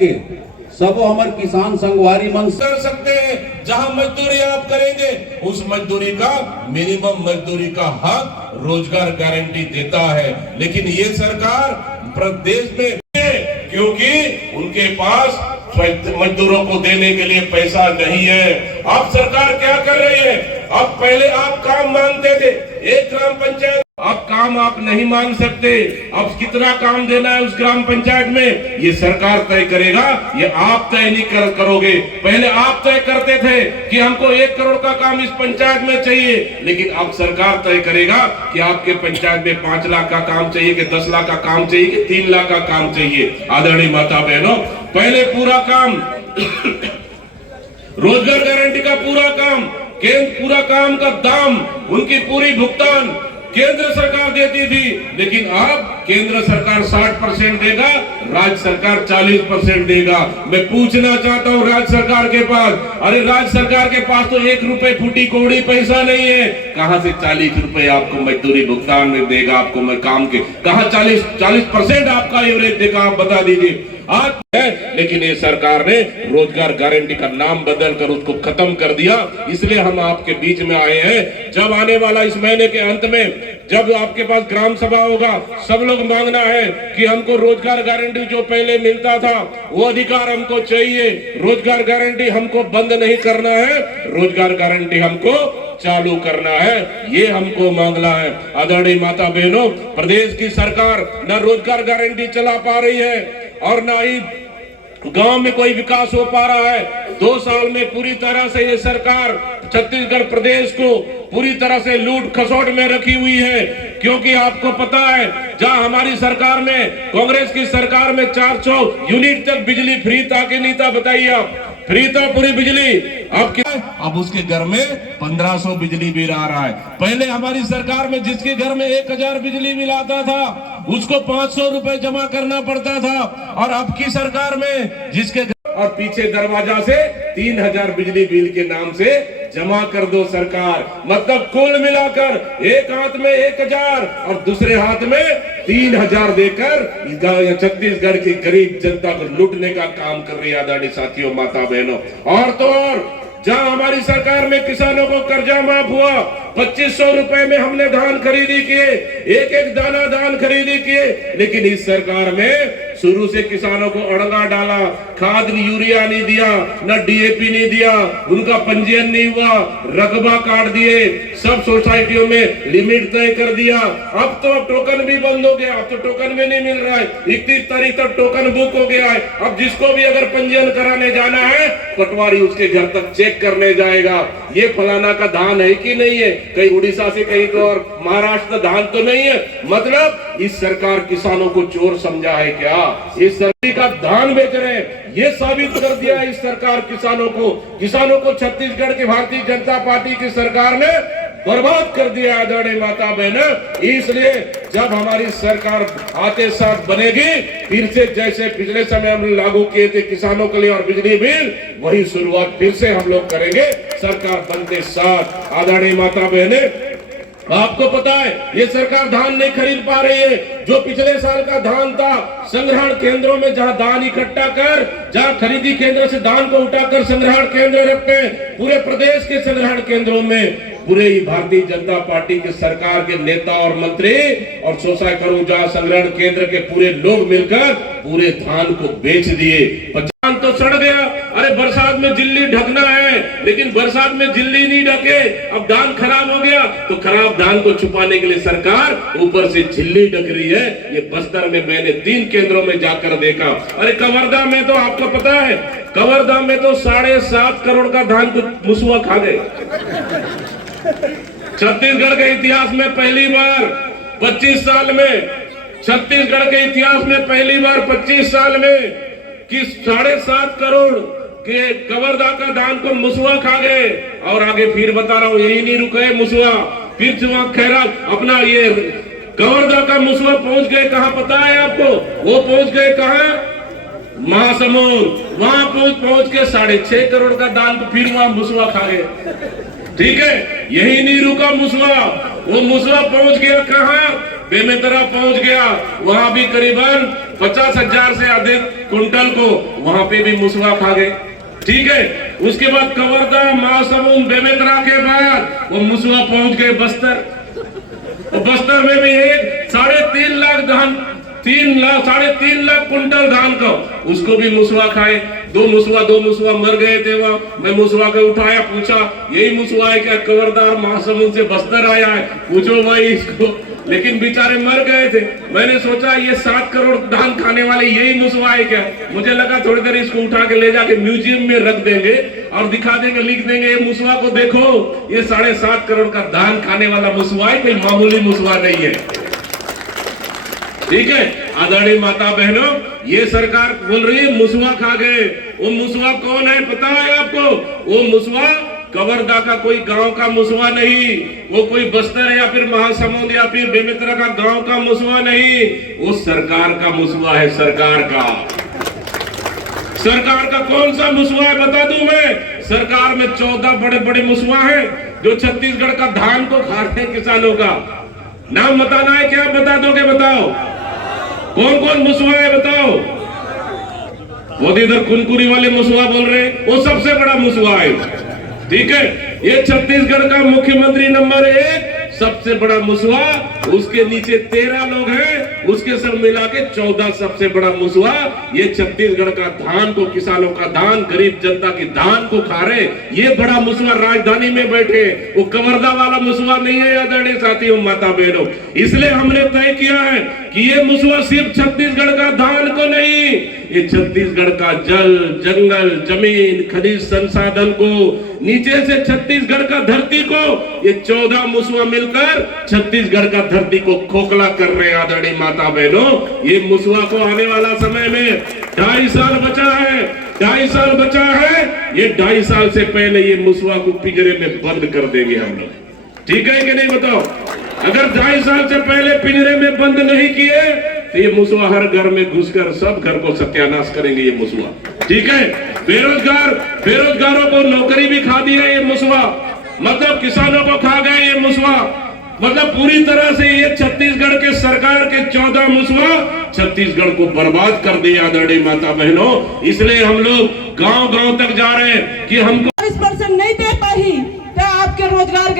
के सब हमारे किसान संघवारी मंच कर सकते हैं। जहां मजदूरी आप करेंगे उस मजदूरी का मिनिमम मजदूरी का हक रोजगार गारंटी देता है। लेकिन ये सरकार प्रदेश में क्योंकि उनके पास मजदूरों को देने के लिए पैसा नहीं है। अब सरकार क्या कर रही है? अब पहले आप काम मांगते थे, एक ग्राम पंचायत, अब काम आप नहीं मांग सकते। अब कितना काम देना है उस ग्राम पंचायत में ये सरकार तय करेगा, ये आप तय नहीं करोगे। पहले आप तय करते थे कि हमको 1 करोड़ का काम इस पंचायत में चाहिए, लेकिन अब सरकार तय करेगा कि आपके पंचायत में 5 लाख का काम चाहिए कि 10 लाख का काम चाहिए कि 3 लाख का काम चाहिए। आदरणीय माता बहनों, पहले पूरा काम रोजगार गारंटी का पूरा काम, केंद्र पूरा काम का दाम, उनकी पूरी भुगतान केंद्र सरकार देती थी, लेकिन अब केंद्र सरकार 60% देगा, राज्य सरकार 40% देगा। मैं पूछना चाहता हूं राज्य सरकार के पास, अरे राज्य सरकार के पास तो 1 रुपए फूटी कौड़ी पैसा नहीं है, कहां से 40 रुपए आपको मजदूरी भुगतान में देगा? आपको मैं काम के कहा 40% आपका एवरेज देगा? आप बता दीजिए आज है। लेकिन ये सरकार ने रोजगार गारंटी का नाम बदल कर उसको खत्म कर दिया। इसलिए हम आपके बीच में आए हैं। जब आने वाला इस महीने के अंत में जब आपके पास ग्राम सभा होगा, सब लोग मांगना है कि हमको रोजगार गारंटी जो पहले मिलता था वो अधिकार हमको चाहिए। रोजगार गारंटी हमको बंद नहीं करना है, रोजगार गारंटी हमको चालू करना है, ये हमको मांगना है। आदरणीय माता बहनों, प्रदेश की सरकार न रोजगार गारंटी चला पा रही है और ना ही गांव में कोई विकास हो पा रहा है। 2 साल में पूरी तरह से ये सरकार छत्तीसगढ़ प्रदेश को पूरी तरह से लूट खसोट में रखी हुई है। क्योंकि आपको पता है, जहां हमारी सरकार में, कांग्रेस की सरकार में 400 यूनिट तक बिजली फ्री था कि नहीं था? बताइए आप, फ्री था पूरी बिजली। अब क्या, अब उसके घर में 1500 बिजली बिल आ रहा है। पहले हमारी सरकार में जिसके घर में 1000 बिजली बिल आता था उसको 500 रुपए जमा करना पड़ता था, और अब की सरकार में जिसके और पीछे दरवाजा से 3000 बिजली बिल के नाम से जमा कर दो सरकार। मतलब कुल मिलाकर एक हाथ में 1000 और दूसरे हाथ में 3000 देकर छत्तीसगढ़ की गरीब जनता को लूटने का काम कर रही है। आदरणीय साथियों, माता बहनों, और तो और जहां हमारी सरकार में किसानों को कर्जा माफ हुआ, 2500 रुपए में हमने धान खरीदी किए, एक दाना धान खरीदी किए, लेकिन इस सरकार में शुरू से किसानों को अड़ंगा डाला, खाद यूरिया नहीं दिया, न डीएपी नहीं दिया, उनका पंजीयन नहीं हुआ, रकबा काट दिए, सब सोसाइटियों में लिमिट तय कर दिया। अब तो टोकन भी बंद हो गया, अब तो टोकन भी नहीं मिल रहा है। 31 तारीख तक टोकन बुक हो गया है। अब जिसको भी अगर पंजीयन कराने जाना है, पटवारी उसके घर तक चेक करने जाएगा, ये फलाना का धान है कि नहीं है, कहीं उड़ीसा से कहीं तो और महाराष्ट्र धान तो नहीं है। मतलब इस सरकार किसानों को चोर समझा है क्या? इस सरकार का धान बेच रहे हैं, ये साबित कर दिया है इस सरकार किसानों को छत्तीसगढ़ की भारतीय जनता पार्टी की सरकार ने बर्बाद कर दिया। आदरणीय माता बहनों, इसलिए जब हमारी सरकार आते साथ बनेगी, फिर से जैसे पिछले समय हम लागू किए थे किसानों के लिए और बिजली बिल, वही शुरुआत फिर से हम लोग करेंगे सरकार बनते साथ। आदरणीय माता बहने, आपको पता है ये सरकार धान नहीं खरीद पा रही है। जो पिछले साल का धान था, संग्रहण केंद्रों में जहां धान इकट्ठा कर, जहां खरीदी केंद्र से धान को उठाकर संग्रहण केंद्र रखते हैं, पूरे प्रदेश के संग्रहण केंद्रों में पूरे ही भारतीय जनता पार्टी की सरकार के नेता और मंत्री और सोचा करूं जहां संग्रहण केंद्र के पूरे लोग मिलकर पूरे धान को बेच दिए। धान तो सड़ गया। अरे बरसात में जिल्ली ढकना है, लेकिन बरसात में जिल्ली नहीं ढके, अब धान खराब हो गया तो खराब धान को छुपाने के लिए सरकार ऊपर से झिल्ली ढक रही है। ये बस्तर में मैंने 3 केंद्रों में जाकर देखा। अरे कवर्धा में तो आपको पता है, कवर्धा में तो 7.5 करोड़ का धान को मुसवा खा गए। छत्तीसगढ़ के इतिहास में पहली बार 25 साल में, छत्तीसगढ़ के इतिहास में पहली बार 25 साल में कि 7.5 करोड़ के कवर्धा का धान को मुसवा खा गए। और आगे फिर बता रहा हूं, यही नहीं रुके मुसवा, फिर खैरा अपना ये कवर्धा का मुसवा पहुंच गए कहां पता है आपको? वो पहुंच गए कहां? महासमुंद। वहां पहुंच के 6.5 करोड़ का धान को फिर वहां मुसवा खा गए। ठीक है, यही नहीं रुका मुसवा, वो मुसवा पहुंच गया कहां? बेमेतरा पहुंच गया, वहां भी करीबन 50,000 से अधिक कुंटल को वहां पे भी मुसवा खा गए। ठीक है, उसके बाद कवर्धा, महासमुंद, बेमेतरा के बाद वो मुसवा पहुंच गए बस्तर। बस्तर में भी 3.5 लाख धान, 3.5 लाख कुंटल धान का उसको भी मुसवा खाए। दो मुसवा मर गए थे वहां। मैं मुसवा को उठाया, पूछा यही मुसवा है क्या कवर्धा और महासमुंद से बस्तर आया है? पूछो भाई इसको। लेकिन बेचारे मर गए थे। मैंने सोचा ये 7 करोड़ धान खाने वाले यही मुसवा है क्या? मुझे लगा थोड़ी देर इसको उठा के ले जाके म्यूजियम में रख देंगे और दिखा देंगे, लिख देंगे ये मुसवा को देखो, ये 7.5 करोड़ का धान खाने वाला मुसवा है, कोई मामूली मुसवा नहीं है। ठीक है, आदरणीय माता बहनों, ये सरकार बोल रही है मुसवा खा गए। वो मुसवा कौन है पता है आपको? वो मुसवा कवर्धा का कोई गांव का मुसवा नहीं, वो कोई बस्तर या फिर महासमुंद या फिर बेमेतरा का गांव का मुसवा नहीं, वो सरकार का मुसवा है। सरकार का कौन सा मुसवा है बता दूं मैं? सरकार में 14 बड़े बड़े मुसवा हैं जो छत्तीसगढ़ का धान को खाते हैं किसानों का। नाम बताना है क्या? बता दोगे? बताओ कौन कौन मुसवा है बताओ। वो इधर कुनकुरी वाले मुसवा बोल रहे हैं, वो सबसे बड़ा मुसवा है। ठीक है, ये छत्तीसगढ़ का मुख्यमंत्री नंबर 1 सबसे बड़ा मुसवा, उसके नीचे 13 लोग हैं, उसके सब मिला के 14 सबसे बड़ा मुसवा। ये छत्तीसगढ़ का धान को, किसानों का धान, गरीब जनता की धान को खा रहे, ये बड़ा मुसवा राजधानी में बैठे। वो कवर्धा वाला मुसवा नहीं है आदरणीय साथियों, माता बहनों। इसलिए हमने तय किया है कि ये मुसवा सिर्फ छत्तीसगढ़ का धान को नहीं, ये छत्तीसगढ़ का जल, जंगल, जमीन, खनिज संसाधन को, नीचे से छत्तीसगढ़ का धरती को, ये 14 मुसवा मिलकर छत्तीसगढ़ का धरती को खोखला कर रहे हैं। आदरणीय माता बहनों, ये मुसवा को आने वाला समय में 2.5 साल बचा है, 2.5 साल बचा है। ये 2.5 साल से पहले ये मुसवा को पिंजरे में बंद कर देंगे हम लोग। ठीक है कि नहीं बताओ? अगर 2.5 साल से पहले पिंजरे में बंद नहीं किए तो ये मुसवा हर घर में घुसकर सब घर को सत्यानाश करेंगे ये मुसवा। ठीक है, बेरोजगारों को नौकरी भी खा दी है ये मुसवा, मतलब किसानों को खा गए ये मुसवा। मतलब पूरी तरह से ये छत्तीसगढ़ के सरकार के 14 मुसवा छत्तीसगढ़ को बर्बाद कर दिया आदरणीय माता बहनों। इसलिए हम लोग गांव गांव तक जा रहे हैं कि हमको 40% नहीं दे पाई, क्या आपके रोजगार